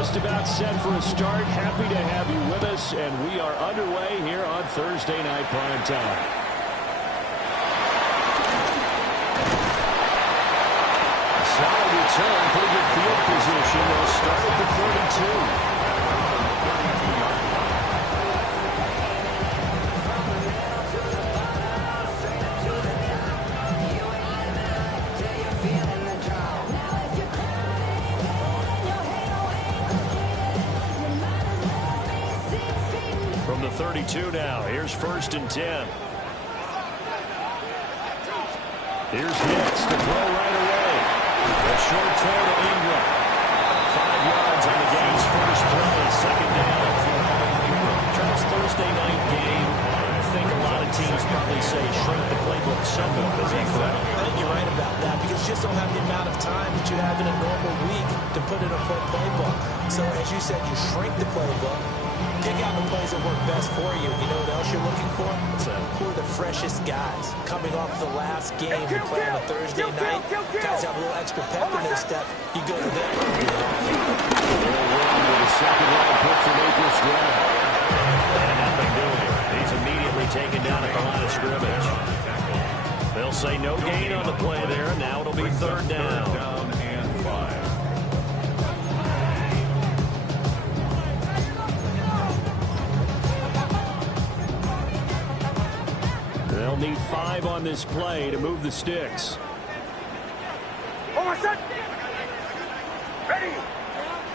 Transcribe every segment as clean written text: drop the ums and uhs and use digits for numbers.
just about set for a start. Happy to have you with us, and we are underway here on Thursday Night Prime Time. Solid return, pretty good field position. They'll start at the 32. From the 32 now, here's 1st and 10. Here's Hicks to throw right away. A short throw to Ingram. 5 yards on the game's first play, 2nd down. Charles, Thursday night game. I think a lot of teams probably say shrink the playbook somewhat. Is that correct? I think you're right about that because you just don't have the amount of time that you have in a normal week to put in a full playbook. So as you said, you shrink the playbook. Pick out the plays that work best for you. You know what else you're looking for? Who are the freshest guys coming off the last game you play on a Thursday night? Guys have a little extra pep in their step. You go to them. With a second-round pick from April's draft. And nothing doing. He's immediately taken down at the line of scrimmage. They'll say no gain on the play there. Now it'll be 3rd down. They'll need 5 on this play to move the sticks. Over set. Ready.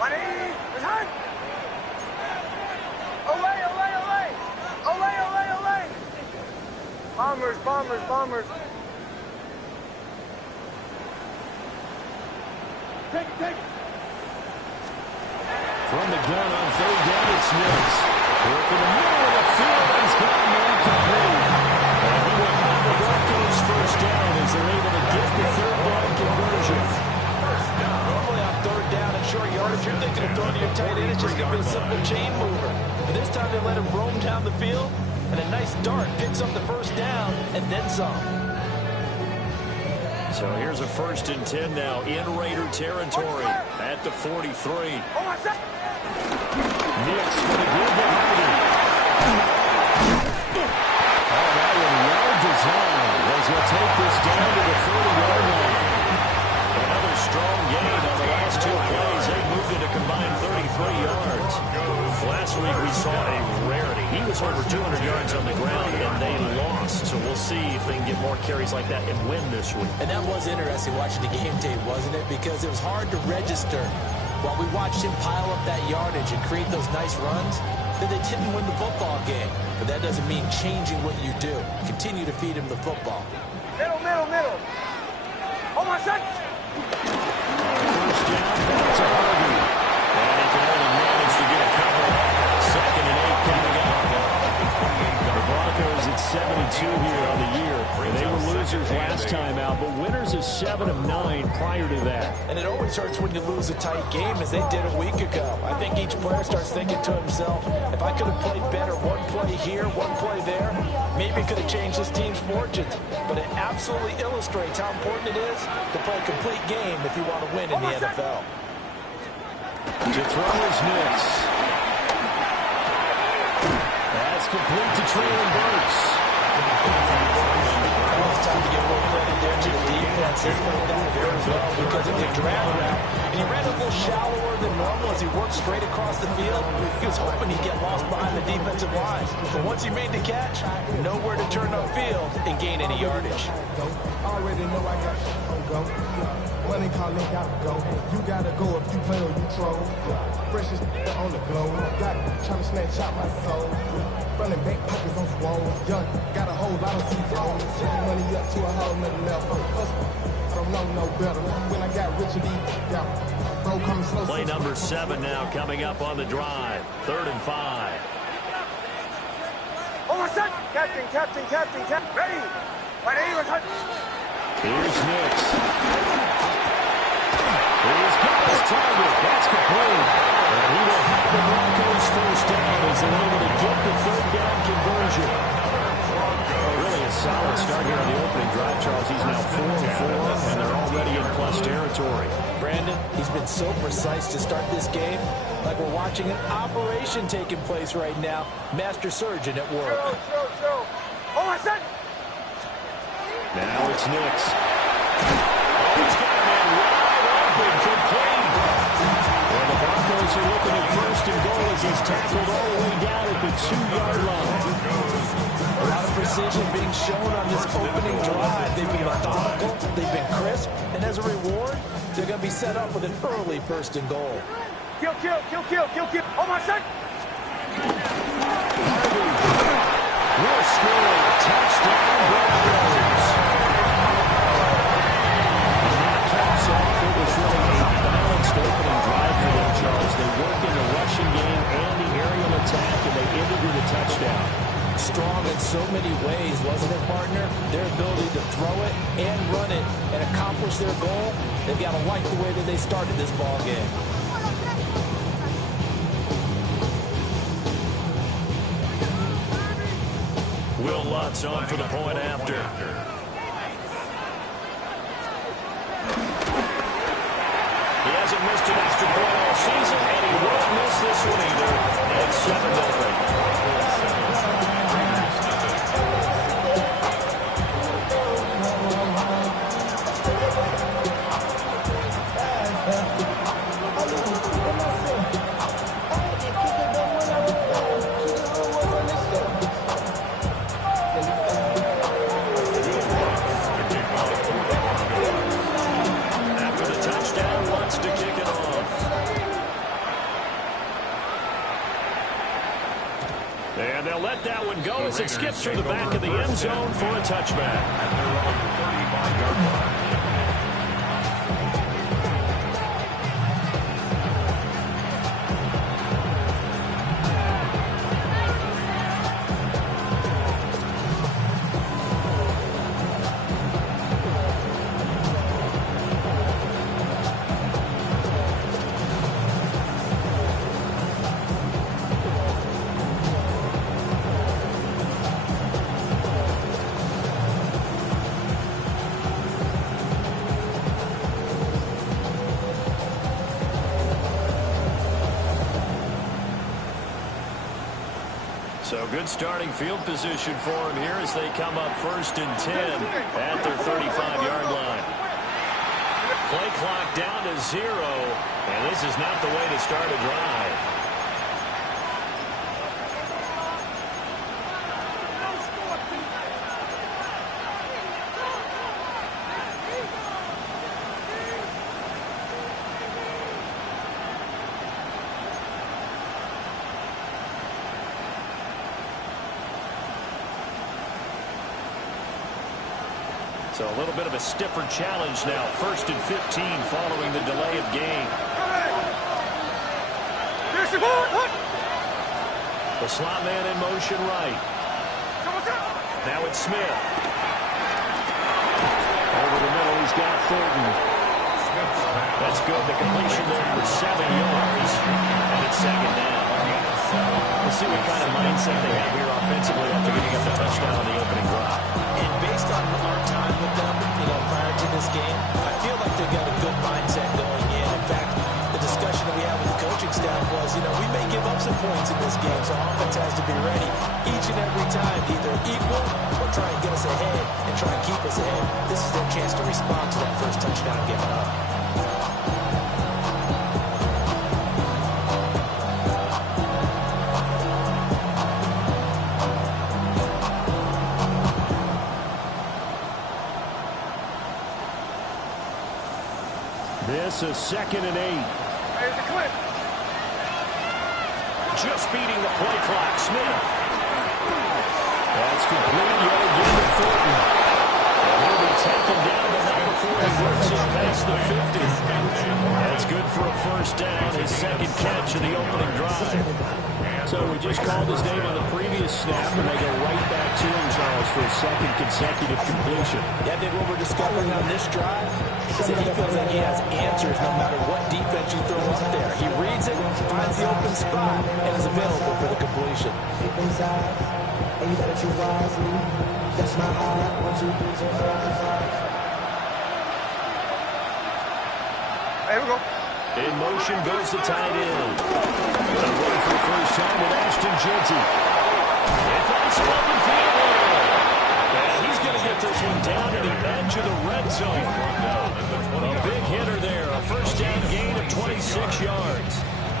Ready. Return. Away, away, away. Away, away, away. Bombers, bombers, bombers. Take it, take it. From the gun on 3rd down, it's Nicks. Work in the middle of the field. He's gotten the incomplete. Broncos 1st down as they're able to get the 3rd down conversion. Normally on 3rd down and short yardage, you're thinking of throwing to your tight end. It's just going to be a simple chain mover. But this time they let him roam down the field, and a nice dart picks up the 1st down and then some. So here's a 1st and 10 now in Raider territory at the 43. Nicks going to give the Hardy. Designed as he'll take this down to the 30-yard line. Another strong gain on the last 2 plays. They moved it a combined 33 yards. Last week we saw a rarity. He was over 200 yards on the ground, and they lost. So we'll see if they can get more carries like that and win this week. And that was interesting watching the game tape, wasn't it? Because it was hard to register while we watched him pile up that yardage and create those nice runs, that they didn't win the football game. But that doesn't mean changing what you do. Continue to feed him the football. Middle, middle, middle. Hold on, set. 1st down, back to Harvey. And he can only manage to get a couple. 2nd and 8 coming up. The Broncos at 72 here on the year. They were losers last time out, but winners of 7 of 9 prior to that. And it always hurts when you lose a tight game, as they did a week ago. I think each player starts thinking to himself, if I could have played better one play here, one play there, maybe it could have changed this team's fortunes. But it absolutely illustrates how important it is to play a complete game if you want to win in the NFL. To throw is Nicks. That's complete to Treylon Burks. It's time to give a little credit there to the defense. They played that very well because it was a drag route. And he ran a little shallower than normal as he worked straight across the field. He was hoping he'd get lost behind the defensive line. But once he made the catch, nowhere to turn upfield and gain any yardage. Already know I got to go. Money calling, gotta go. You gotta go if you play or you troll. Freshest on the globe. Got trying to snatch out my soul. Running back pockets on swole. Young, got a whole lot of seats on. Money up to a whole nother level. I don't know no better. When I got rich and deep, bro coming slow. Play number 7 now coming up on the drive. 3rd and 5. Over set. Captain, captain, captain, captain. Ready. Ready, return. Here's Nicks. Here's Cutler's target. That's complete. And he will have the Broncos 1st down as they're able to get the 3rd down conversion. Really a solid start here on the opening drive, Charles. He's now 4-4, and they're already in plus territory. territory. Brandon, he's been so precise to start this game, like we're watching an operation taking place right now. Master surgeon at work. Chill. Oh, I said. Now it's Nix. Oh, he's got a man wide open, complete. And the Broncos are looking at first and goal as he's tackled all the way down at the 2-yard line. A lot of precision being shown on this opening drive. They've been methodical, they've been crisp, and as a reward, they're going to be set up with an early first and goal. Kill. Oh, my son. Will score. Touchdown, Broncos. And that caps off what was really a balanced opening drive for them, Charles. They worked in the rushing game and the aerial attack, and they ended with a touchdown. Strong in so many ways, wasn't it, partner? Their ability to throw it and run it and accomplish their goal, they've got to like the way that they started this ball game. Will Lutz on for the point after. He hasn't missed an extra point all season, and he won't miss this one either. And it's 7-0. And they'll let that one go as it skips through the back of the end zone for a touchback. So good starting field position for him here as they come up 1st and 10 at their 35-yard line. Play clock down to 0, and this is not the way to start a drive. So a little bit of a stiffer challenge now. 1st and 15 following the delay of game. The slot man in motion right. Now it's Smith. Over the middle, he's got Thornton. That's good. The completion there for 7 yards. And it's 2nd down. We'll see what kind of mindset they have here offensively after getting up the touchdown on the opening drive. And based on our time with them, prior to this game, I feel like they've got a good mindset going in. In fact, the discussion that we had with the coaching staff was, we may give up some points in this game, so offense has to be ready each and every time to either equal or try and get us ahead and try and keep us ahead. This is their chance to respond to that first touchdown given up. This is 2nd and 8. Here's the clip. Just beating the play clock. Smith. That's complete yet again to Thornton. And he'll be taken down, but not before he works it past the 50. That's good for a 1st down. His 2nd catch of the opening drive. So we just called his name on the previous snap, and they go right back to him, Charles, for a 2nd consecutive completion. Yeah, I think what we're discovering on this drive is that he feels like he has answers no matter what defense you throw up there. He reads it, finds the open spot, and is available for the completion. And you gotta choose wisely. That's my heart. 1, 2, 3, 4, 5. Here we go. In motion goes the tight end. Going to run for the first time with Ashton Jeanty. If that's open field. And he's going to get this one down to the edge of the red zone. A big hitter there. A first down gain of 26 yards.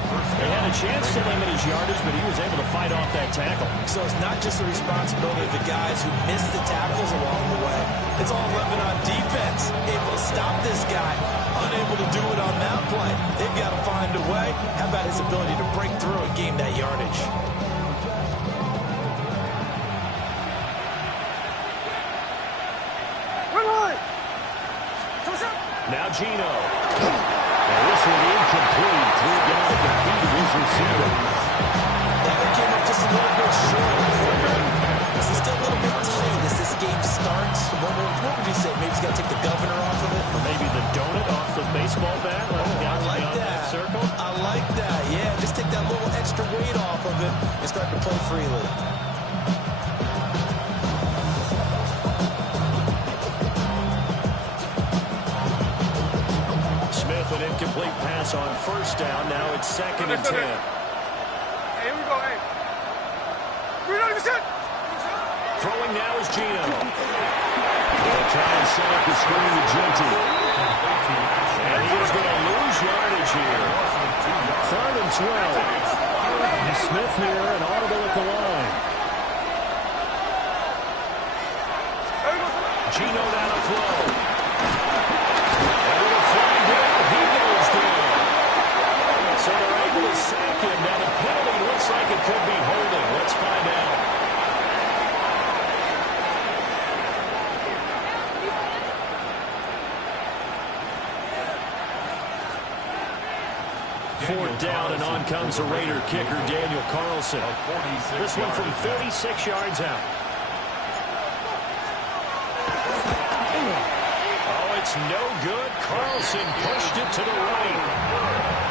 They had a chance to limit his yardage, but he was able to fight off that tackle. So it's not just the responsibility of the guys who missed the tackles along the way. It's all living on defense. Able to stop this guy. Unable to do it on that play. They've got to find a way. How about his ability to break through and gain that yardage? Now Geno. And this one incomplete. Threw down at the feet of his receiver. That one came up just a little bit short. Is it still a little bit tight as this game starts? What would you say? Maybe he's got to take the governor off of it? Or maybe the donut off the baseball bat. I like that. Circle. I like that. Yeah, just take that little extra weight off of it and start to play freely. An incomplete pass on first down. Now it's 2nd and 10. Hey, here we go. Hey. Throwing now is Geno. They'll try and set up the screen with Jeanty. And he is going to lose yardage here. 3rd and 12. Smith here, an audible at the line. Geno down a throw. So they're able to sack him. Now the penalty looks like it could be holding. Let's find out. Fourth down, and on comes the Raider kicker, Daniel Carlson. This one from 36 yards out. Oh, it's no good. Carlson pushed it to the right.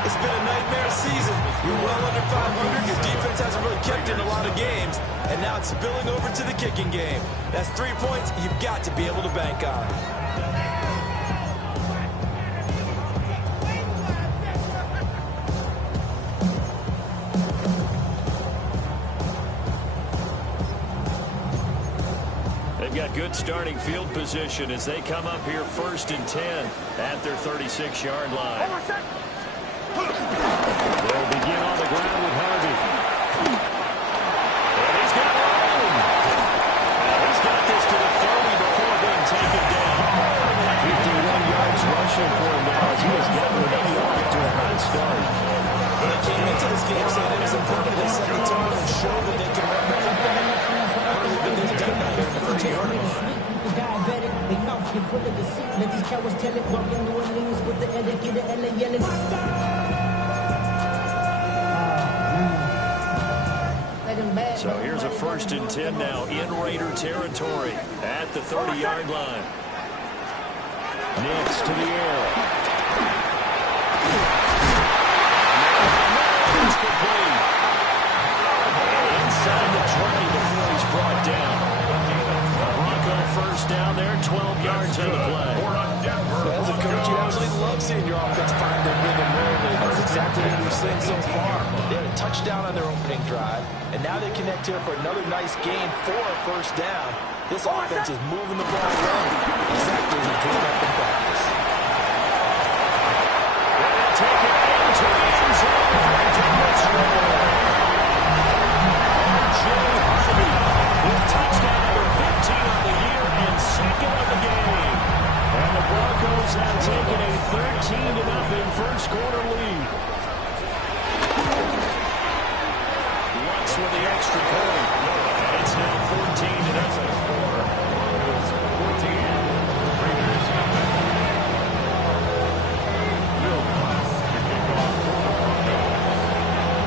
It's been a nightmare season. You're well under 500. Your defense hasn't really kept in a lot of games. And now it's spilling over to the kicking game. That's 3 points you've got to be able to bank on. They've got good starting field position as they come up here 1st and 10 at their 36-yard line. They'll begin on the ground with Harvey. And he's got room. He's got this to the 30 before being taken down. 51 yards rushing for him now as he has gotten ready off to a hot start. They came into this game saying it was important they set the tone and show that they can run the football. They've done that here in the first quarter. Diabetic, they mouth get full of deceit. Let these cowards tell it. Walking New Orleans with the etiquette of LA yelling. So here's a 1st and 10 now in Raider territory at the 30-yard line. Nix to the air. It's complete. Inside the 20 before he's brought down. The Bronco first down there, 12 yards on the play. As a coach, you absolutely love seeing your offense find their rhythm early. That's exactly what we've seen so far. They had a touchdown on their opening drive, and now they connect here for another nice gain for a first down. This offense is moving the ball around exactly as he drew up in practice. They'll take it into the end zone for a touchdown. Jay Harvey with touchdown number 15 of the year and 2nd of the game. And the Broncos have taken a 13-0 first quarter lead. Lutz with the extra point. And it's now 14-0.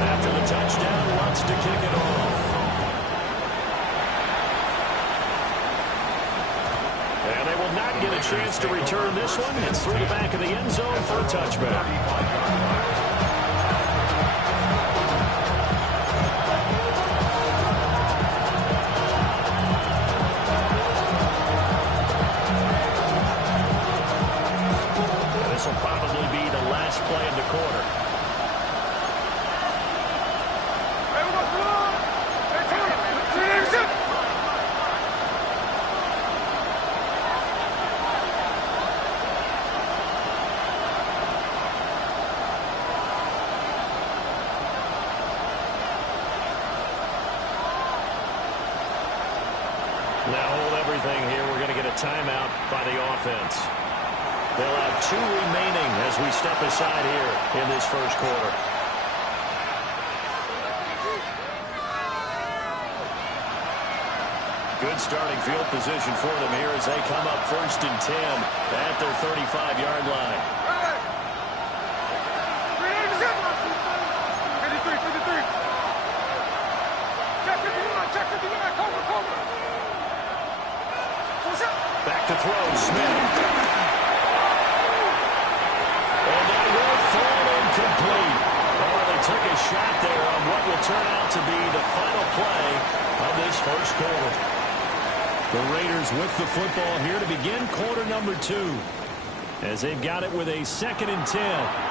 After the touchdown, Lutz to kick it off. And they will not get a chance to return this one. It's through the back of the end zone for a touchback. This will probably be the last first play of the quarter. Now hold everything here. We're going to get a timeout by the offense. They'll have 2 remaining as we step aside here in this first quarter. Good starting field position for them here as they come up 1st and 10 at their 35-yard line. Back to throw, Smith. And that will fall incomplete. Oh, they took a shot there on what will turn out to be the final play of this first quarter. The Raiders with the football here to begin quarter number 2 as they've got it with a 2nd and 10.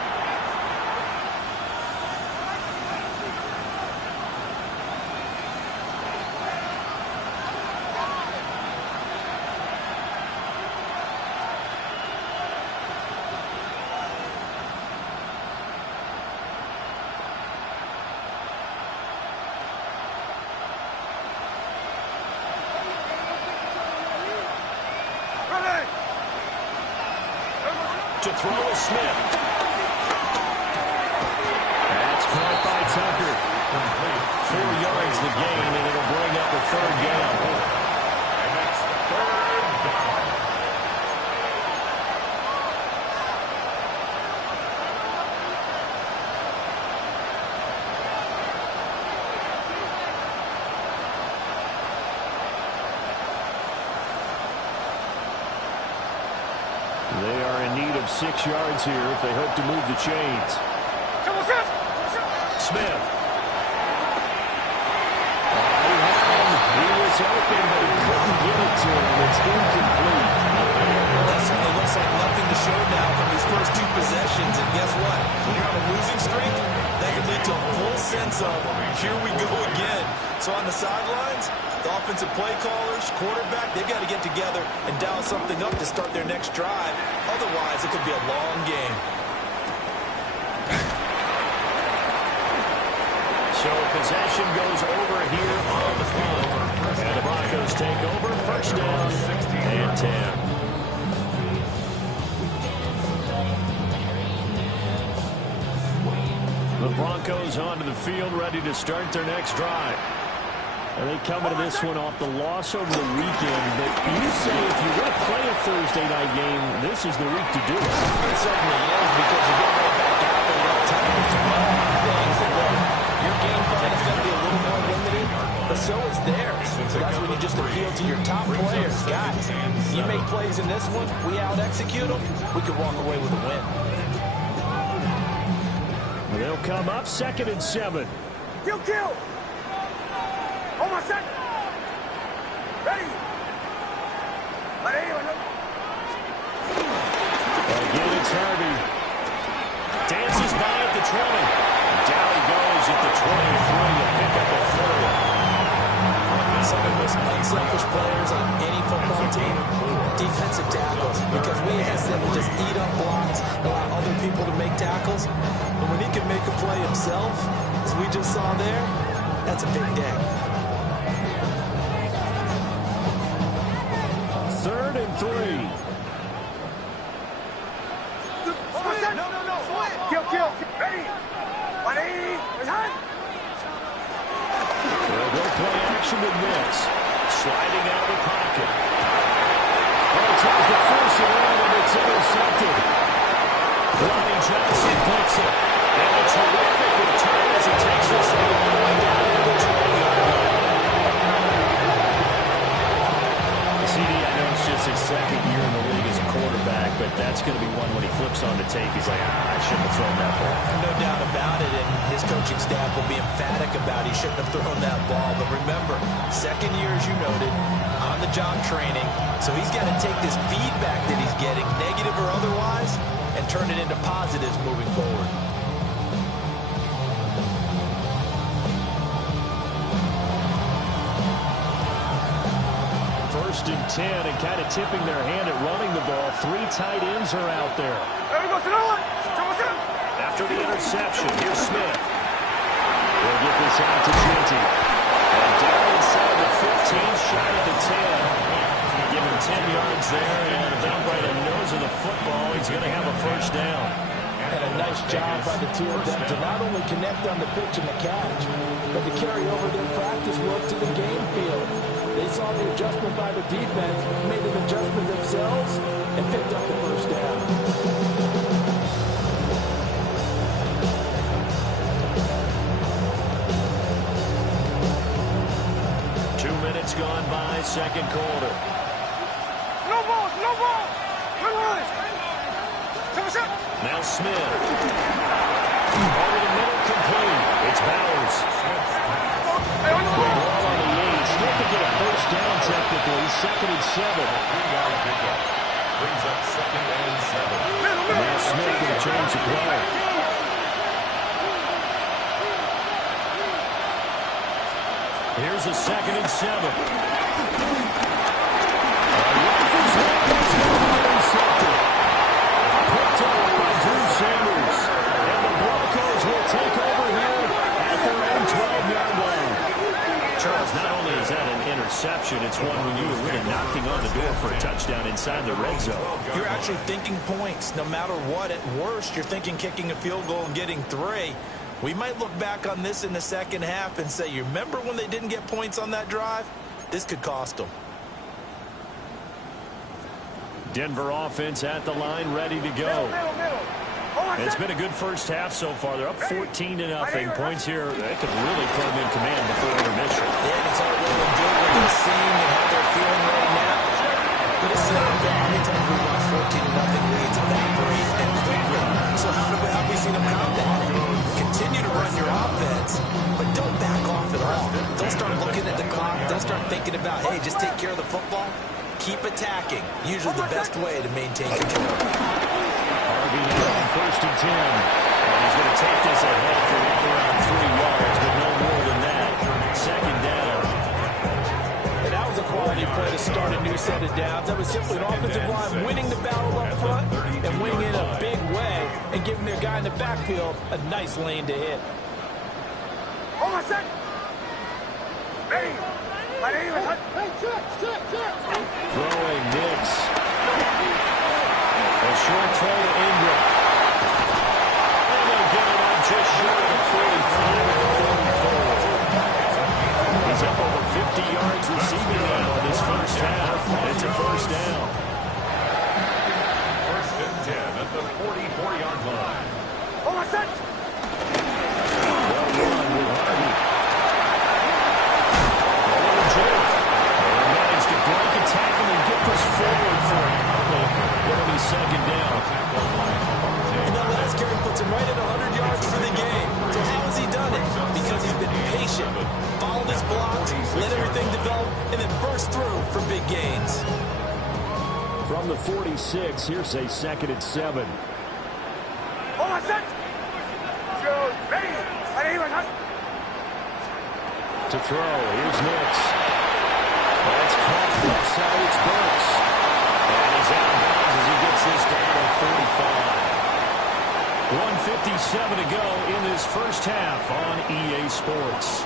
To throw is Smith. That's caught by Tucker. 4 yards the gain, and it'll bring up a 3rd down. They are in need of 6 yards here if they hope to move the chains. Smith. He was open, but he couldn't get it to him. It's incomplete. That certainly looks like nothing to show now from these first 2 possessions. And guess what? When you're on a losing streak, that can lead to a full sense of, here we go again. So on the sidelines, the offensive play callers, quarterback, they've got to get together and dial something up to start their next drive. Otherwise, it could be a long game. So possession goes over here on the punt. And the Broncos take over. 1st down and 10. The Broncos onto the field, ready to start their next drive. And they come into this one off the loss over the weekend. But you say if you want to play a Thursday night game, this is the week to do it. It certainly is, because you get right back out there and time to run things. And your game plan is going to be a little more limited, but so is theirs. So that's when you just appeal to your top players. Guys, you make plays in this one, we out-execute them, we can walk away with a win. They'll come up 2nd and 7. Kill. Hold on a second. Ready. Again, it's Harvey. Dances by at the 20. Down he goes at the 23 to pick up a 3rd. Some of the most unselfish players on any football team, defensive tackles, because we ask them to just eat up blocks, allow other people to make tackles. But when he can make a play himself, as we just saw there, that's a big day. 3rd and 3. No. Kill. Ready. They'll go play action with this. Sliding out of the pocket. Well, tries to force it out, and it's intercepted. Ronnie Johnson picks it. And a terrific return as he takes this one all the way down to the 20-yard line. CD, I know it's just his 2nd year in the league as a quarterback, but that's going to be one when he flips on the tape, he's like, I shouldn't have thrown that ball. No doubt about it, and his coaching staff will be emphatic about he shouldn't have thrown that ball. But remember, second year, as you noted, on-the-job training, so he's got to take this feedback that he's getting, negative or otherwise, and turn it into positives moving forward. First and 10, and kind of tipping their hand at running the ball. 3 tight ends are out there. After the interception, here's Smith. They'll get this out to Jeanty. And down inside the 15, shy of the 10. Give him 10 yards there, and about by the nose of the football, he's going to have a first down. And a nice job by the two of them to not only connect on the pitch and the catch, but to carry over their practice work to the game field. They saw the adjustment by the defense, made an adjustment themselves, and picked up the first down. Gone by, second quarter. No balls, no balls. No balls. Now Smith. Over the middle, complete. It's Bowers. Ball on the 8. Still could get a first down technically. Second and 7. Brings up second and 7. Now Smith going to change the play. Here's a second and 7. Intercepted. Picked up by Drew Sanders. And the Broncos will take over here at their own 12-yard line. Charles, not only is that an interception, it's one when you were really knocking on the door for a touchdown inside the red zone. You're actually thinking points. No matter what, at worst, you're thinking kicking a field goal and getting 3. We might look back on this in the second half and say, you remember when they didn't get points on that drive? This could cost them. Denver offense at the line, ready to go. It's been a good first half so far. They're up 14-0. Points here, they could really put them in command before intermission. Yeah, it's all well and good what they're seeing and how they're feeling right now. But it's not bad. Anytime we watch 14-0 leads evaporate and quickly. So how have we seen them combat it? Continue to run your offense, but don't back off at all. Don't start looking at the clock. Don't start thinking about, hey, just take care of the football. Keep attacking. Usually the best way to maintain control. Harvey now on first and 10. And he's going to take this ahead for around 3 yards, but no more than that. Second down. And that was a quality play to start a new set of downs. That was simply an offensive line winning the battle up front and winning in a big way and giving their guy in the backfield a nice lane to hit. Hold on a sec. Ready. Throwing Nix. A short throw to Ingram. And they'll get it out just short of the 45 and the 44. He's up over 50 yards receiving now in this first half. It's a first down. First and 10 at the 44-yard line. Hold on a sec. Well run with Harvey. Managed to break a tackle and get this forward for a couple. It'll be second down. And that last carry puts him right at 100 yards for the game. So how has he done it? Because he's been patient, followed his blocks, let everything develop, and then burst through for big gains. From the 46, here's a second and 7. Hold on a sec. Ready. To throw, here's Nix. That's caught left side, it's Burks. And he's out of bounds as he gets this down to 45. 1:57 to go in this first half on EA Sports.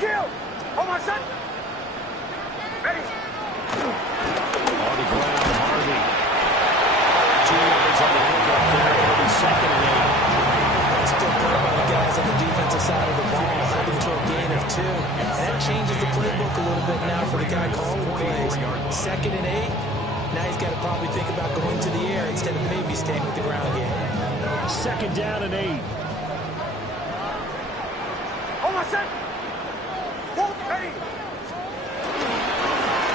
Kill. Hold on a sec. Ready. On the ground, Harvey. 2 yards on the pickup there. It'll be second and 8. That's a good play by the guys on the defensive side of the ball, holding to a gain of 2. And that changes the playbook a little little bit now for the guy calling plays. 2nd and 8. Now he's got to probably think about going to the air instead of maybe staying with the ground game. 2nd down and 8. Hold on, set. Hold, ready.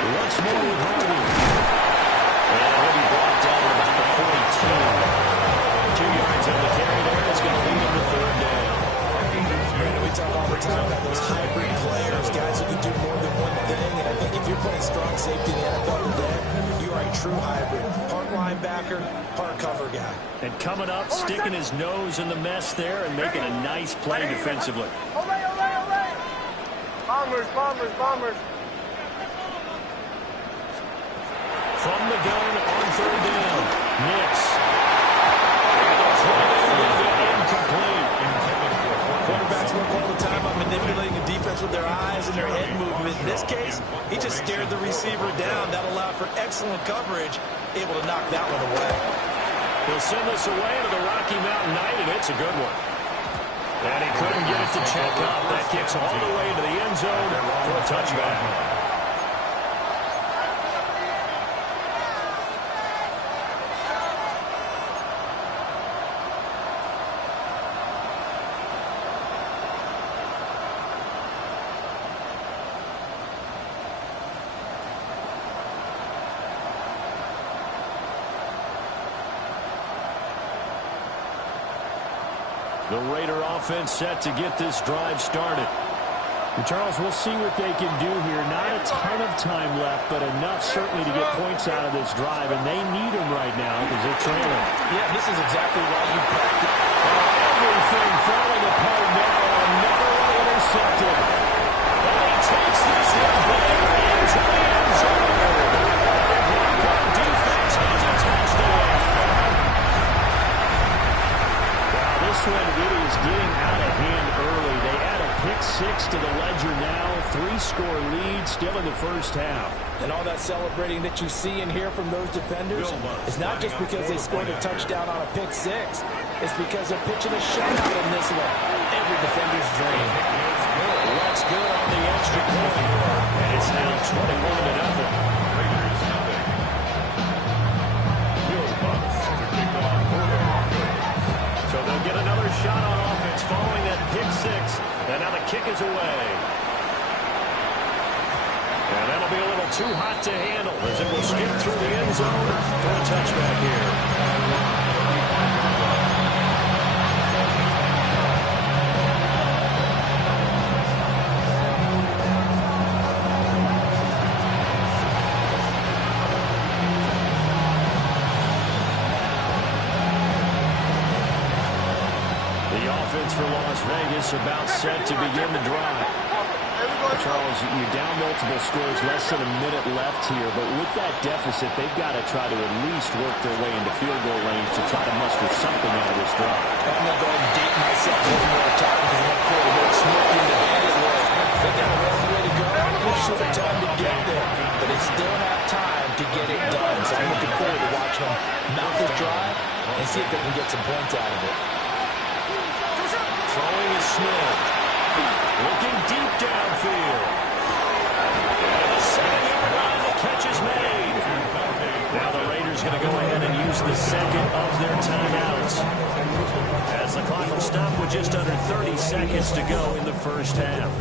Once more with Hardy. And he'll be blocked out at about the 42. 2 yards on the carry there. It's going to lead him to 3rd down. Brandon, we talk all the time about those hybrid players, guys who can do more than one thing. And I think if you're playing strong safety in the NFL today, you are a true hybrid. Part linebacker, part cover guy. And coming up, sticking his nose in the mess there and making a nice play defensively. Olay, olay, olay. Bombers, bombers, bombers. From the gun on 3rd down. Nix. Incomplete. Quarterbacks work all the time on manipulating the defense with their eyes and their head movement. In this case, he just stared the receiver down. That allowed for excellent coverage, able to knock that one away. He'll send this away to the Rocky Mountain Knight, and it's a good one. And he couldn't get it to check up. That kicks all the way to the end zone for a touchback. The Raider offense set to get this drive started. And Charles, we'll see what they can do here. Not a ton of time left, but enough certainly to get points out of this drive, and they need them right now because they're trailing. Yeah, this is exactly why you practice. Everything falling apart now. Another one intercepted. And he takes this one back into the end zone. Broncos defense has a touchdown. This one really is getting out of hand early. They add a pick 6 to the ledger now. 3-score lead still in the first half. And all that celebrating that you see and hear from those defenders is not just because they scored a touchdown on a pick 6. It's because they're pitching a shutout in this one. Every defender's dream. That's good on the extra point. And it's now 21-0. So they'll get another shot on offense following that pick 6. And now the kick is away. And that'll be a little too hot to handle as it will skip through the end zone for a touchback here. For Las Vegas about set to begin the drive. Charles, you're down multiple scores, less than a minute left here, but with that deficit, they've got to try to at least work their way into field goal range to try to muster something out of this drive. I'm going to go ahead and date myself one more time because I'm going to more smoky in the hand it was. They got a long way to go. Pretty short time to get there, but they still have time to get it done. So I'm looking forward to watching them mount this drive and see if they can get some points out of it. Throwing is Smith. Looking deep downfield. And the 7-yard line, the catch is made. Now the Raiders going to go ahead and use the second of their timeouts. As the clock will stop with just under 30 seconds to go in the first half.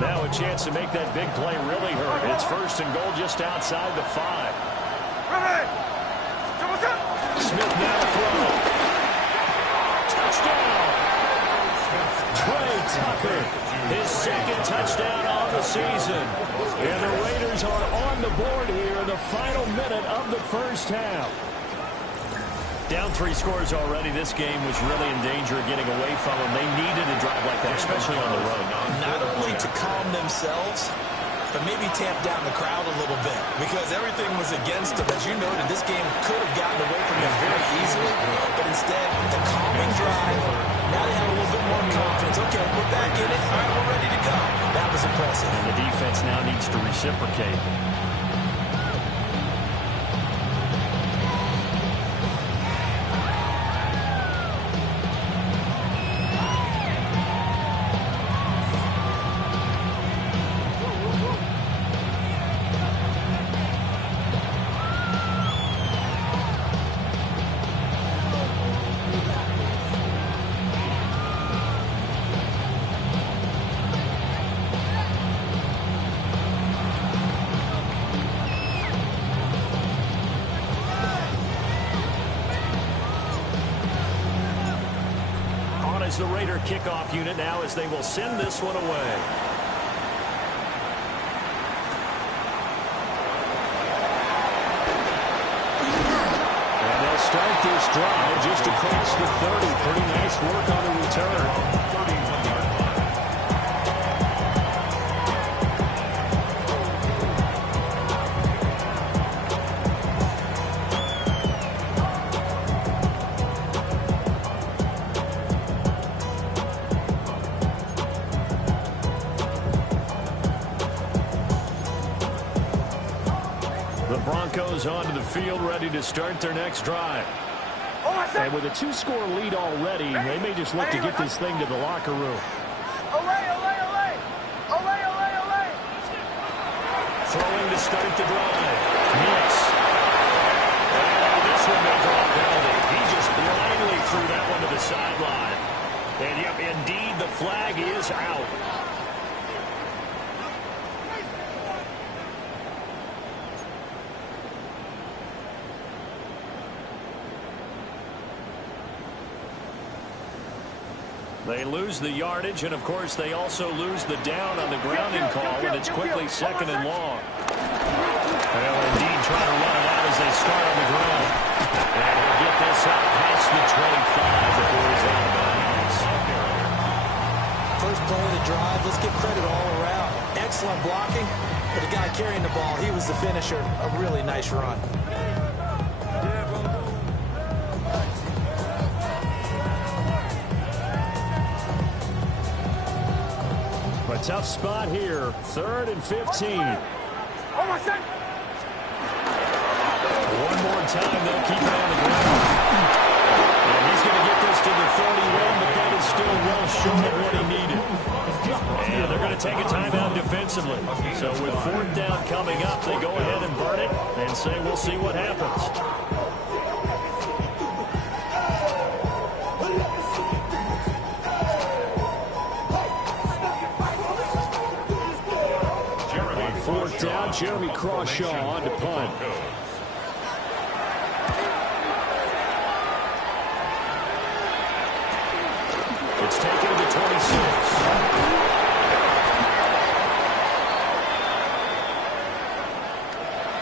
Now a chance to make that big play really hurt. It's 1st and goal just outside the 5. Smith now throw. Touchdown! Trey Tucker, his 2nd touchdown on the season. And the Raiders are on the board here in the final minute of the first half. Down 3 scores already. This game was really in danger of getting away from them. They needed a drive like that, especially on the road. Not only to calm themselves, but maybe tamp down the crowd a little bit because everything was against them. As you noted, this game could have gotten away from them very easily, but instead, the calming drive, now they have a little bit more confidence. Okay, we're back in it. All right, we're ready to go. That was impressive. And the defense now needs to reciprocate. The Raider kickoff unit now as they will send this one away. And they'll start this drive just across the 30. Pretty nice work on the return. 31-yard line. Broncos onto the field ready to start their next drive. And with a 2-score lead already, they may just look to get this thing to the locker room. Throwing to start the drive. Nix. And this one may draw a penalty. He just blindly threw that one to the sideline. And yep, indeed, the flag is out. They lose the yardage, and of course they also lose the down on the grounding call, and it's quickly 2nd and long. They'll indeed try to run it out as they start on the ground. And he'll get this out past the 25 before he's out of bounds. First play of the drive, let's give credit all around. Excellent blocking, but the guy carrying the ball, he was the finisher. A really nice run. A tough spot here. 3rd and 15. One more time, they'll keep it on the ground. And he's going to get this to the 31, but that is still well short of what he needed. And they're going to take a timeout defensively. So with 4th down coming up, they go ahead and burn it and say we'll see what happens. Down, Jeremy Crawshaw on to punt. It's taken to the 26.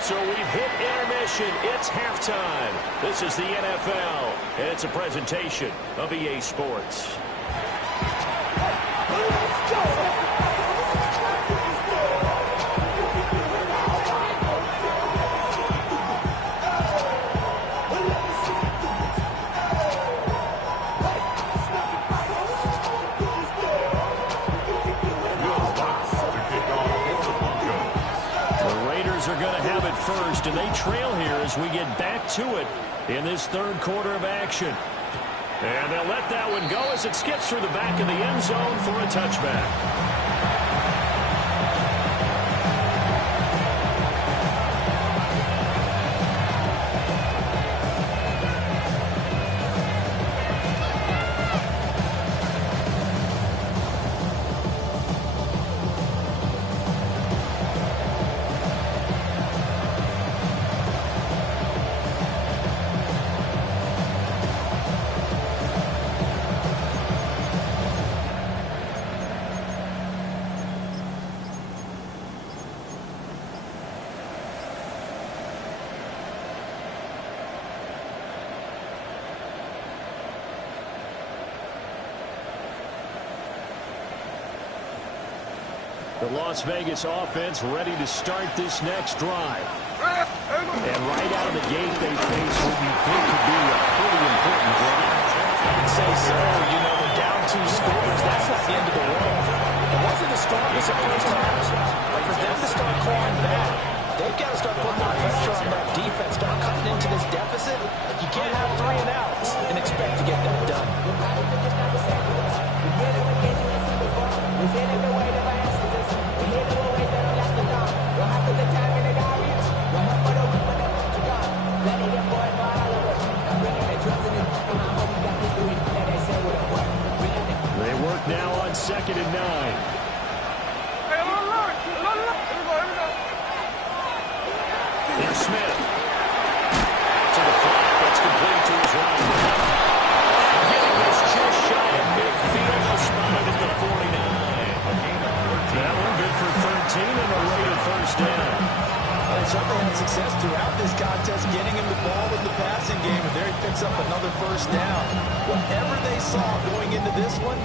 So we've hit intermission. It's halftime. This is the NFL, and it's a presentation of EA Sports. Let's go. First, and they trail here as we get back to it in this 3rd quarter of action. And they'll let that one go as it skips through the back of the end zone for a touchback. The Las Vegas offense ready to start this next drive. And right out of the gate, they face what you think could be a pretty important drive. I'd say so. You know, they're down 2 scores. That's not the end of the world. It wasn't the strongest at first half, but for them to start clawing back, they've got to start putting more pressure on that defense, start cutting into this deficit. You can't have 3 and outs and expect to get that done. They work now on 2nd and 9. Here's Smith. To the flat. That's complete to his right. Getting this just shy of midfield. Spotted at the 49. That one good for 13 and a later first down. They certainly had success throughout this contest, getting him the ball in the passing game, and there he picks up another first down. Whatever they saw going into this one,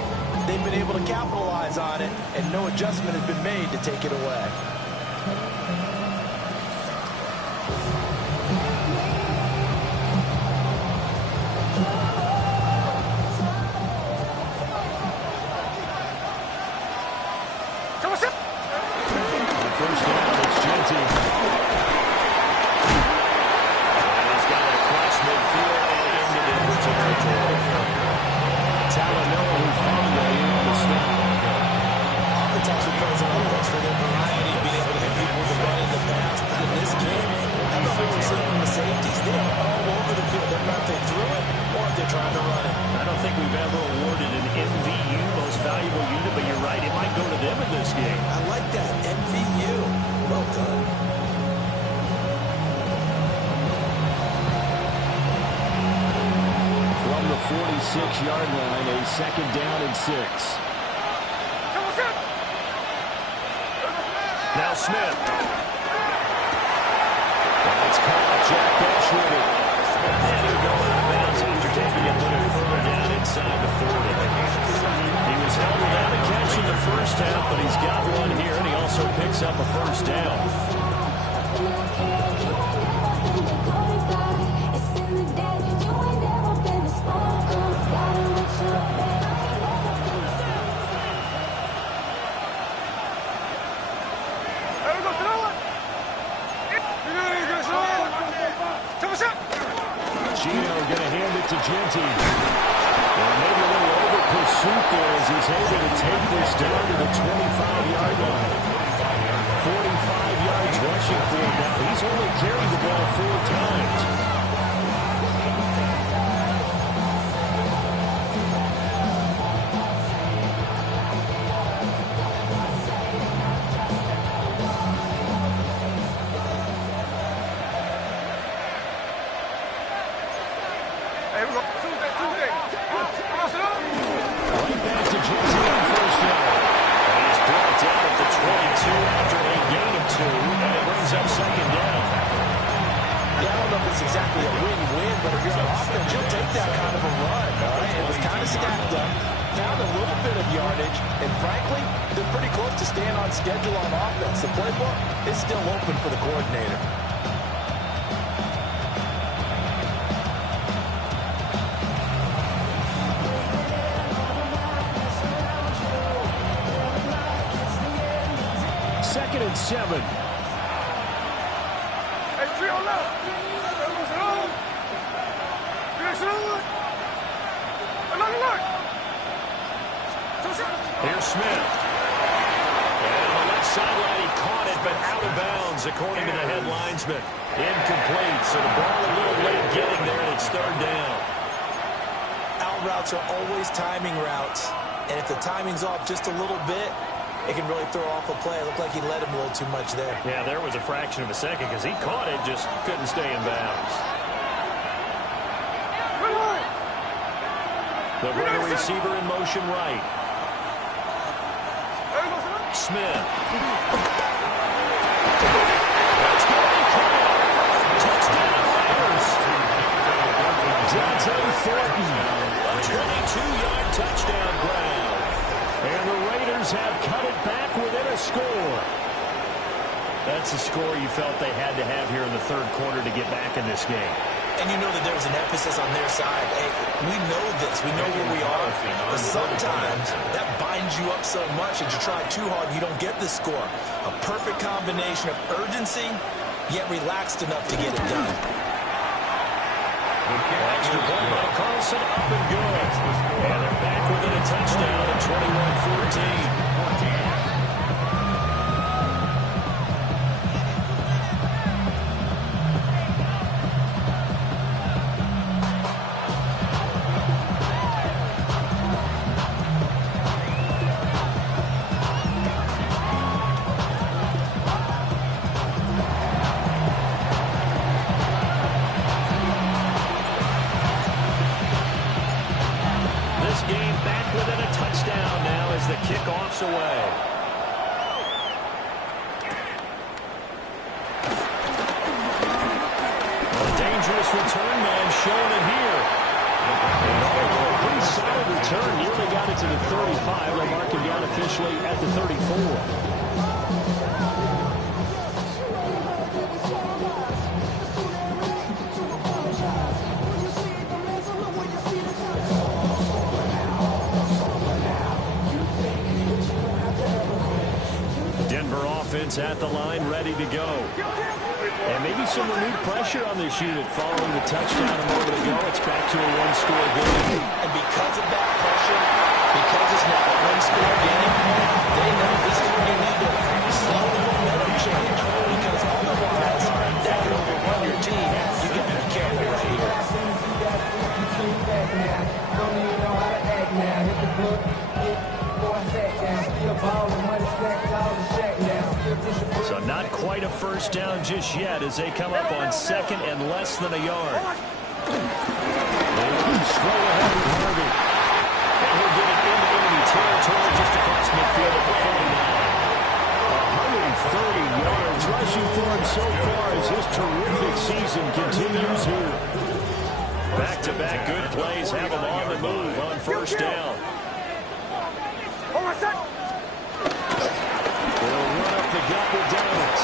they've been able to capitalize on it, and no adjustment has been made to take it away. First down, it's Genty. And he's got it across midfield and into the territory. Talanoa who found way in on the stop. Oftentimes we praise on offense for their variety, being able to hit people with the run in the pass. But in this game, how about what we're seeing from the safeties? They are all over the field. They're not if they threw it or if they're trying to run it. I don't think we've ever awarded an MVU, most valuable unit, but you're right, it might go to them in this game. I like that. MVU. Well done. From the 46-yard line, a 2nd down and 6. Now Smith. That's caught. Jack Bush with it. And he'll go out of bounds after taking it a little further down inside the 40. He was held without a catch in the first half, but he's got one here, and he also picks up a first down. Gino going to hand it to Genty. And maybe a little over pursuit there as he's able to take this down to the 25-yard line. 45 yards rushing for him now. He's only carried the ball 4 times. Right back to Genty on first down. And he's brought down at the 22 after a gain of 2, and it brings up 2nd down. Yeah, I don't know if it's exactly a win-win, but if you're on offense, you'll take that kind of a run, all right? It was kind of stacked up, found a little bit of yardage, and frankly, they're pretty close to staying on schedule on offense. The playbook is still open for the coordinator. Second and 7. Here's Smith. And on the left sideline, he caught it, but out of bounds, according to the head linesman. Incomplete, so the ball a little late getting there, and it's 3rd down. Out routes are always timing routes, and if the timing's off just a little bit, it can really throw off a play. It looked like he let him a little too much there. Yeah, there was a fraction of a second because he caught it, just couldn't stay in bounds. They'll bring a receiver in motion right. Smith. That's going to be caught. Touchdown Raiders. Dante Thornton. A 22-yard touchdown grab. And the Raiders have cut it back within a score. That's the score you felt they had to have here in the third quarter to get back in this game. And you know that there was an emphasis on their side. Hey, we know this. We know where we are. But sometimes that binds you up so much that you try too hard, you don't get the score. A perfect combination of urgency, yet relaxed enough to get it done. Extra point by Carlson, up and good. And they're back within a touchdown at 21-14. Away. A dangerous return man showing it here. And a pretty solid return. Nearly got it to the 35. They'll mark him down officially at the 34. At the line, ready to go. And maybe some renewed pressure on this unit following the touchdown a moment ago. It's back to a one-score game. And because of that pressure, because it's now a one-score game, they know this is where you need to slow the momentum change. Because otherwise, that can overrun your team. You got to be careful right here. Don't even know how to act now. Hit the book, hit before I sat down. Still balling, money stacked all the shack now. So not quite a first down just yet as they come up on second and less than a yard. They run straight ahead with Harvey. And he'll get it into enemy territory just across midfield at the 49. 130 yards rushing for him so far as his terrific season continues here. Back-to-back good plays have him on the move on first down. The gut with Downs.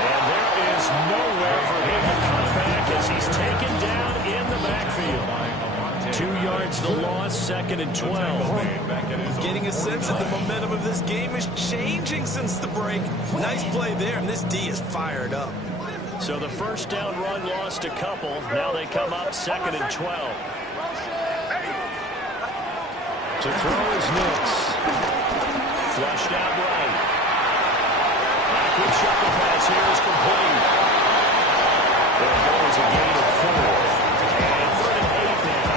And there is nowhere for him to come back as he's taken down in the backfield. 2 yards the loss, second and 12. Getting a sense that the momentum of this game is changing since the break. Nice play there, and this D is fired up. So the first down run lost a couple. Now they come up second and 12. To throw is Nix. Flushed out right. Good shuttle pass here is complete. There goes a gain of 4. And 3rd and 8 now.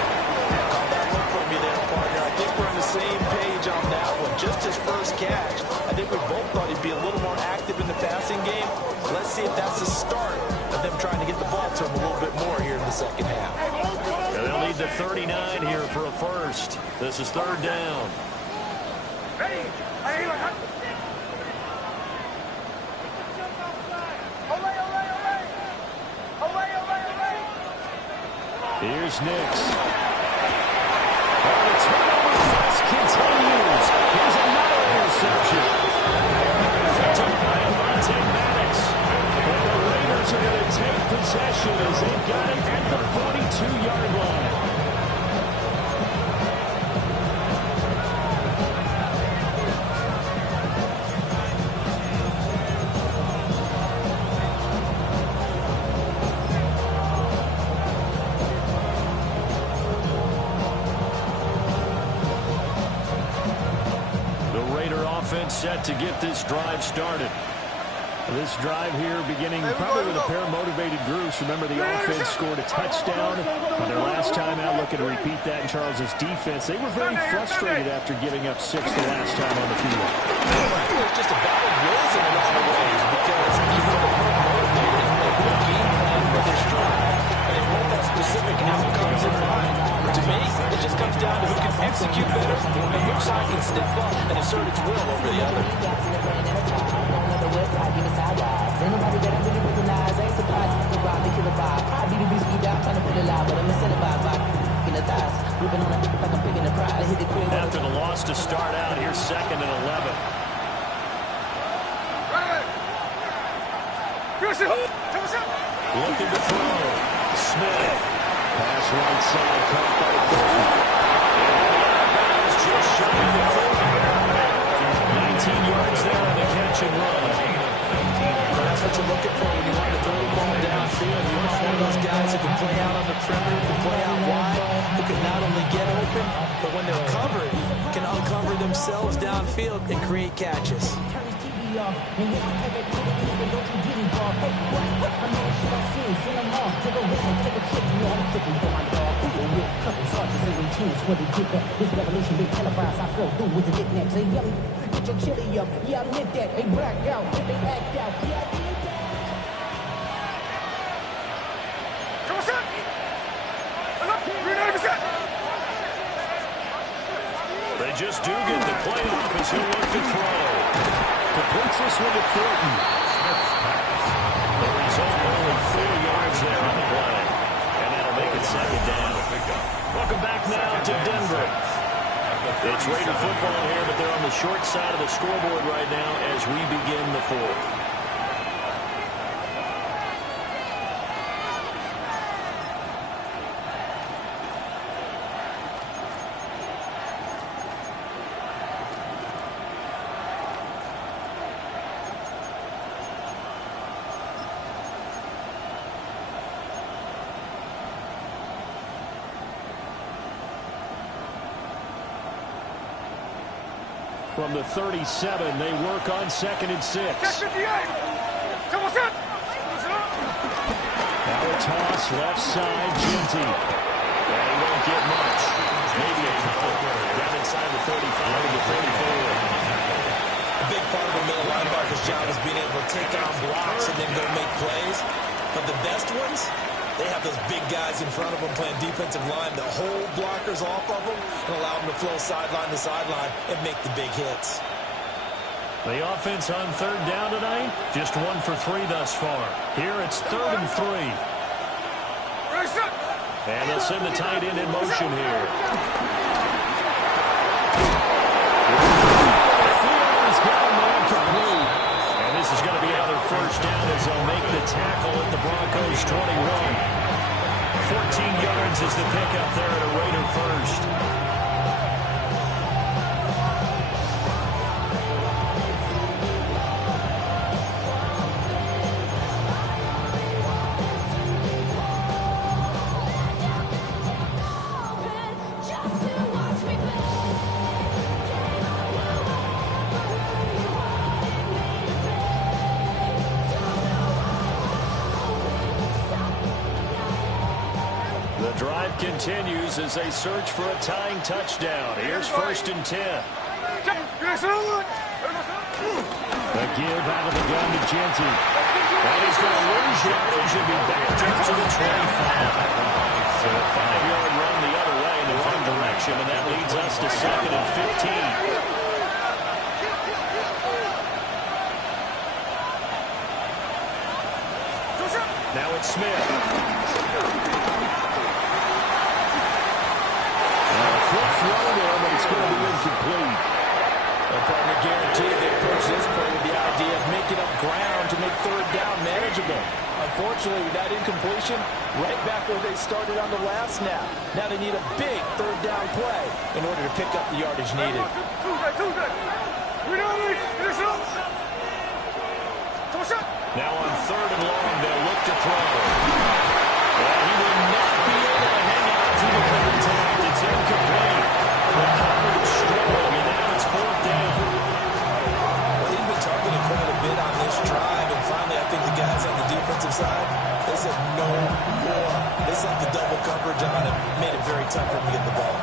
Call that look from you there, partner. I think we're on the same page on that one. Just his first catch. I think we both thought he'd be a little more active in the passing game. Let's see if that's the start of them trying to get the ball to him a little bit more here in the second half. And they'll need the 39 here for a first. This is 3rd down. Here's Nix. The turnover quest continues. Here's another interception. Taken by Avonte Maddox. And the Raiders are going to take possession as they've got it at the 42-yard line. Set to get this drive started. This drive here beginning probably with a pair of motivated groups. Remember, the offense scored a touchdown on their last time out. Looking to repeat that in Charles's defense. They were very frustrated after giving up 6 the last time on the field. It was just a battle of wills in a lot of ways because even though they weren't motivated, they put a game plan for this drive, and they both have specific outcomes in mind. To me, it just comes down to who can execute better and which side can step up and assert its will over the other. After the loss to start out, here's 2nd and 11. Looking to throw. Smith. Pass right side, caught by Thornton. And just shy of the 40. 19 yards there on the catch and run. That's what you're looking for when you want to throw the ball downfield. You want one of those guys who can play out on the perimeter, who can play out wide, who can not only get open, but when they're covered, can uncover themselves downfield and create catches. They just do get the play off as he'll look to throw. Completes this one to Thornton. The result, only 4 yards there on the play. And that'll make it second down. Welcome back now to Denver. It's Raider football here, but they're on the short side of the scoreboard right now as we begin the fourth. From the 37, they work on 2nd and 6. Now a toss left side, Jeanty. And he won't get much. Maybe a couple. Down inside the 35 to the 34. A big part of the middle linebacker's job is being able to take on blocks and then go make plays. But the best ones, they have those big guys in front of them playing defensive line that hold blockers off of them and allow them to flow sideline to sideline and make the big hits. The offense on 3rd down tonight, just 1 for 3 thus far. Here it's 3rd and 3. And they'll send the tight end in motion here. He's got a man complete. And this is going to be another first down as they'll make the tackle at the Broncos 21. 14 yards is the pickup there at a Raider first. Continues as they search for a tying touchdown. Here's 1st and 10. A give out of the gun to Jeanty. And he's going to lose yardage and be backed up to the 25. So a 5-yard run the other way in the wrong direction, and that leads us to 2nd and 15. Now it's Smith. Throw there, but it's going to be incomplete. Well, partner, guaranteed they approach this play with the idea of making up ground to make 3rd down manageable. Unfortunately, with that incompletion, right back where they started on the last snap. Now they need a big 3rd down play in order to pick up the yardage needed. Now on 3rd and long, they'll look to throw. Well, he will not be able to hang on to the contact. It's incomplete. The coverage strong, and now it's 4th down. Well, he's been targeted quite a bit on this drive, and finally I think the guys on the defensive side, they said no more. They sent the double coverage on him, made it very tough for him to get the ball.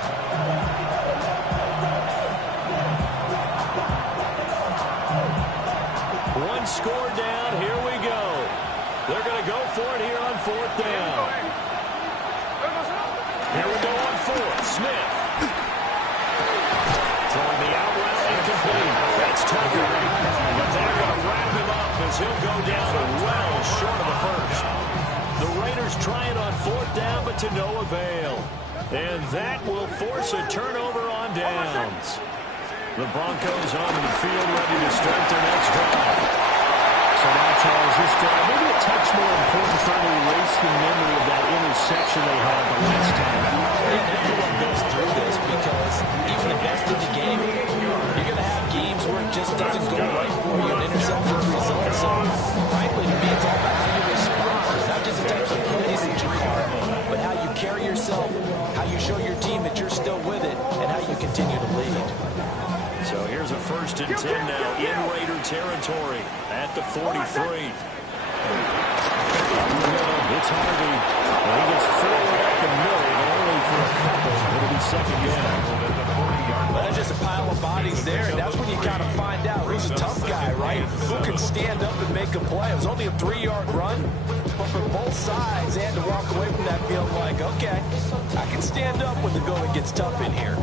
One score down, here we go. They're going to go for it here on 4th down. Here we go on 4th. Smith. Throwing the out route incomplete. That's Tucker. But they're going to wrap him up as he'll go down well short of the first. The Raiders try it on 4th down, but to no avail. And that will force a turnover on downs. The Broncos on the field ready to start their next drive. So now, Charles, this drive maybe a touch more important trying to erase the memory of that interception they had the last time out. Yeah, everyone goes through this because even the best in the game, you're going to have games where it just doesn't go right for you and interceptions result. So, frankly, to me, it's all about how you respond. It's not just the types of plays that you call, but how you carry yourself, how you show your team that you're still with it, and how you continue to lead. So here's a 1st and 10 now in Raider territory at the 43. It's Harvey. And he gets forward up the middle, but only for a couple. It'll be 2nd down. Well, there's just a pile of bodies there, and that's when you kind of find out who's a tough guy, right? Who can stand up and make a play. It was only a 3-yard run, but for both sides, they had to walk away from that feeling like, okay, I can stand up when the going gets tough in here.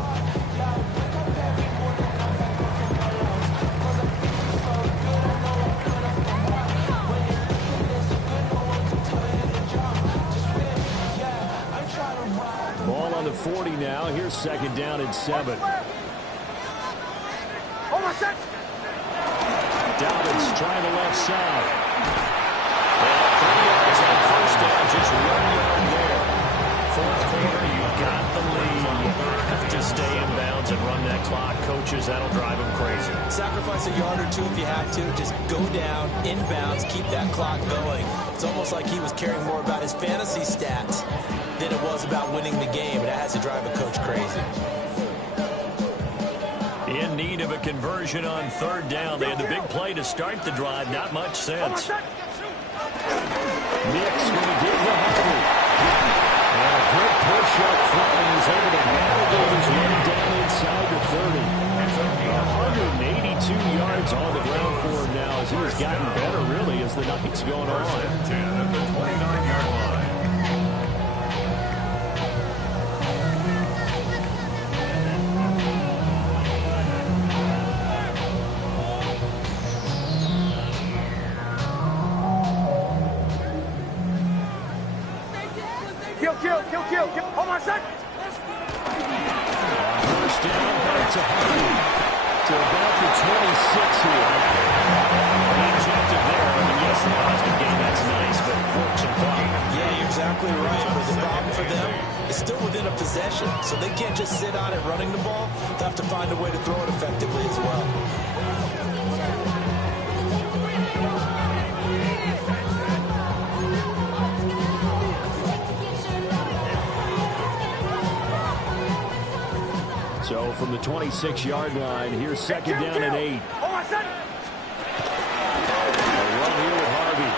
Ball on the 40 now. Here's 2nd down and 7. Dobbins trying the left side. And 3 yards on 1st down, just 1 yard there. 4th quarter, you've got the lead. You have to stay in bounds and run that clock. Coaches, that'll drive them crazy. Sacrifice a yard or two if you have to. Just go down, inbounds, keep that clock going. It's almost like he was caring more about his fantasy stats than it was about winning the game. And that has to drive a coach crazy. In need of a conversion on 3rd down. They had the big play to start the drive. Not much sense. Nix going to give the Harvey. And a good push up front. And he's able to navigate his way down inside the 30. 182 yards on the ground for him now as he has gotten better, really, as the night's going on. 10 at the 29-yard line. Kill. Hold on, son. 1st down, back to Harvey. To about the 26 here. He objective there. I mean, yes, the positive game, that's nice, but works and clock. Yeah, you're exactly right. But the problem for them is still within a possession. So they can't just sit on it running the ball. They have to find a way to throw it effectively as well. So from the 26-yard line, here's 2nd down and 8. A run here with Harvey.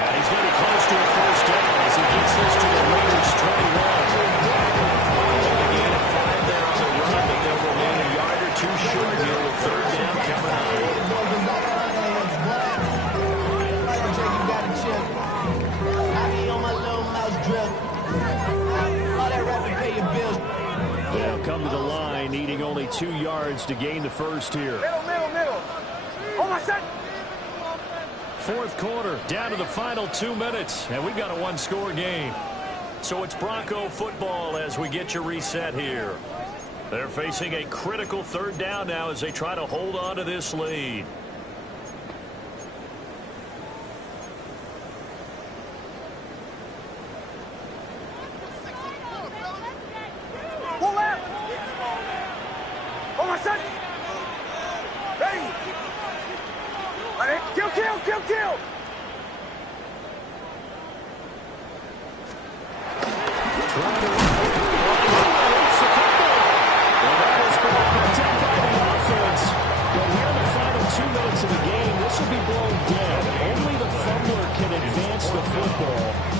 And he's going to be close to a 1st down as he gets this to the Raiders 21. A gain of 5 there on the run, but they'll remain a yard or 2 short here with 3rd down coming up. They'll come to the line, needing only 2 yards to gain the 1st here. Middle. Hold on, son. 4th quarter, down to the final 2 minutes, and we've got a 1-score game. So it's Bronco football as we get you reset here. They're facing a critical 3rd down now as they try to hold on to this lead. Pull out. Hold on, son. Ready. Kill.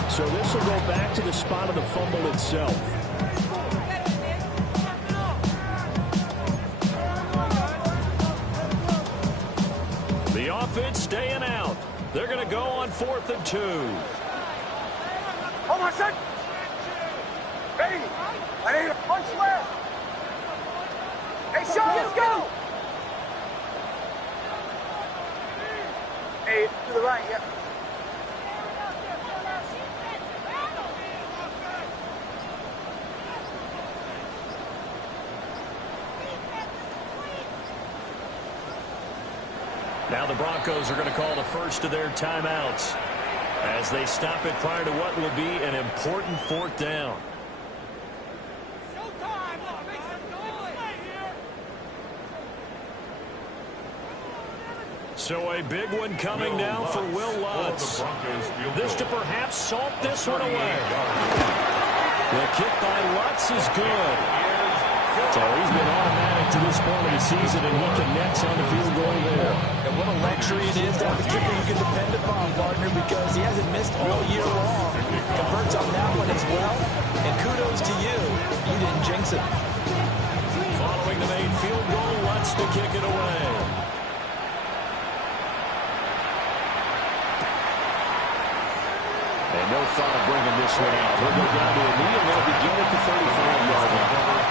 So this will go back to the spot of the fumble itself. The offense staying out. They're going to go on 4th and 2. Hold on, son. Ready. I need a punch left. Hey, Sean, let's go. Hey, to the right, yeah. Now the Broncos are going to call the first of their timeouts as they stop it prior to what will be an important fourth down. So a big one coming now for Will Lutz. This to perhaps salt this one away. The kick by Lutz is good. So he's been automatic to this point of the season, and he connects on the field goal there. And what a luxury it is to have a kicker you can depend upon, partner, because he hasn't missed all year long. Converts on that one as well. And kudos to you. You didn't jinx it. Following the made field goal, Lutz to kick it away. And no thought of bringing this one out. He'll go down to a knee, and they'll begin at the 35-yard line.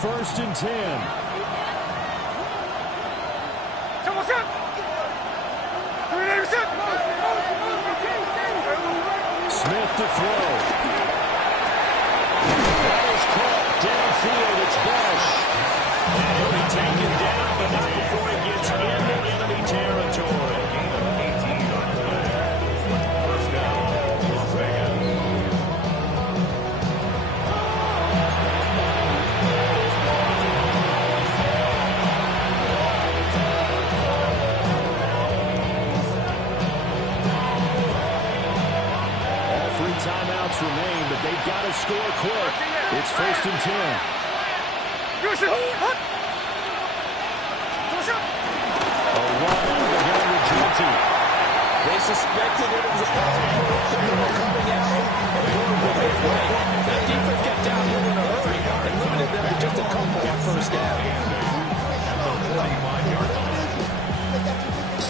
First and 10. Smith to throw. That is caught downfield. It's Bush. And he'll be taken down, but not before he gets into enemy territory. First down, Las Vegas. Timeouts remain, but they've got to score quick. It's first and 10. A run out of the Henry Genty. They suspected it was a coming out and going the big way. That defense got down here in a hurry and limited them to just a couple on first down.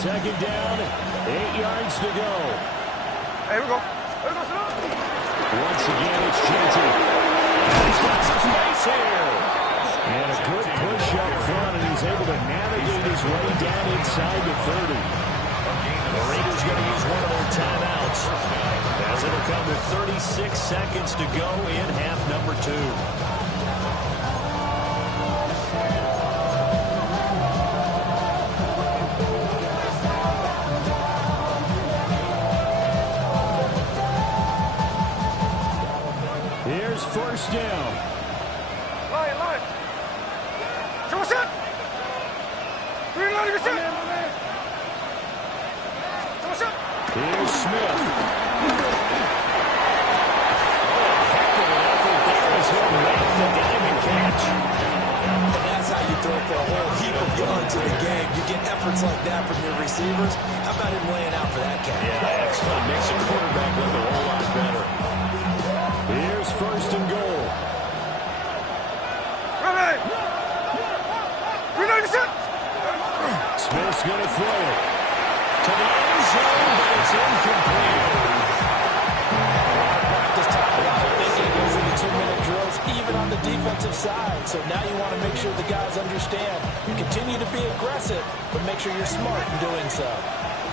Second down, 8 yards to go. Here we go. Once again, it's Genty. He's got some space here. And a good push up front, and he's able to navigate his way down inside the 30. The Raiders going to use one of their timeouts, as it'll come with 36 seconds to go in half number 2. First down. Line. Come on, set. Green line, set. Come on, set. Here's Smith. Heck of an effort there as he'll make the diamond catch. And that's how you throw for a whole heap of yards in the game. You get efforts like that from your receivers. How about him laying out for that catch? Yeah, excellent. Makes the quarterback look a whole lot better. Here's first and goal. Smith's going to throw it to the end zone, but it's incomplete. Practice time, a lot of thinking goes into 2-minute drills, even on the defensive side. So now you want to make sure the guys understand. Continue to be aggressive, but make sure you're smart in doing so.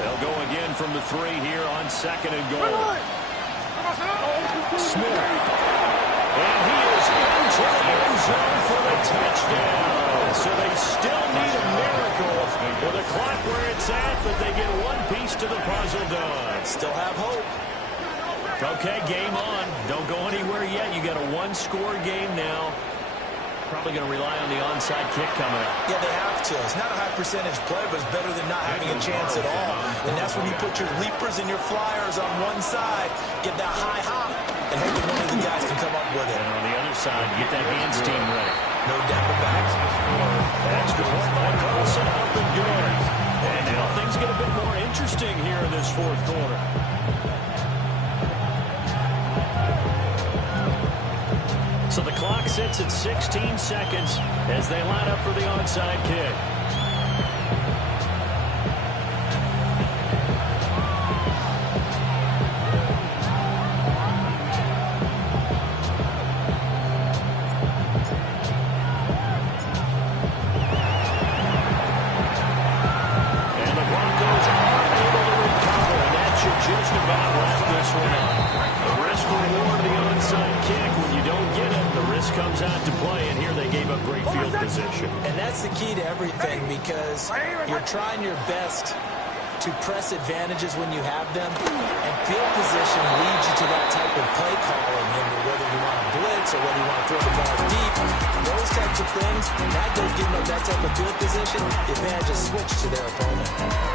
They'll go again from the 3 here on second and goal. Smith. And he is into the end zone for the touchdown. So they still need a miracle with the clock where it's at, but they get one piece to the puzzle done. Still have hope. Okay, game on. Don't go anywhere yet. You got a one-score game now. Probably going to rely on the onside kick coming up. Yeah, they have to. It's not a high percentage play, but it's better than not having a chance at all. And that's when you put your leapers and your flyers on one side, get that high hop, and hopefully one of the guys can come up with it. And on the other side, get that hands team ready. No doubt about it. Extra point by Carlson, up and good. And now things get a bit more interesting here in this fourth quarter. So the clock sits at 16 seconds as they line up for the onside kick. to play, and here they gave up great field position. And that's the key to everything, because you're trying your best to press advantages when you have them, and field position leads you to that type of play calling, whether you want to blitz or whether you want to throw the ball deep. Those types of things, that does give them that type of field position. The advantage is switched to their opponent.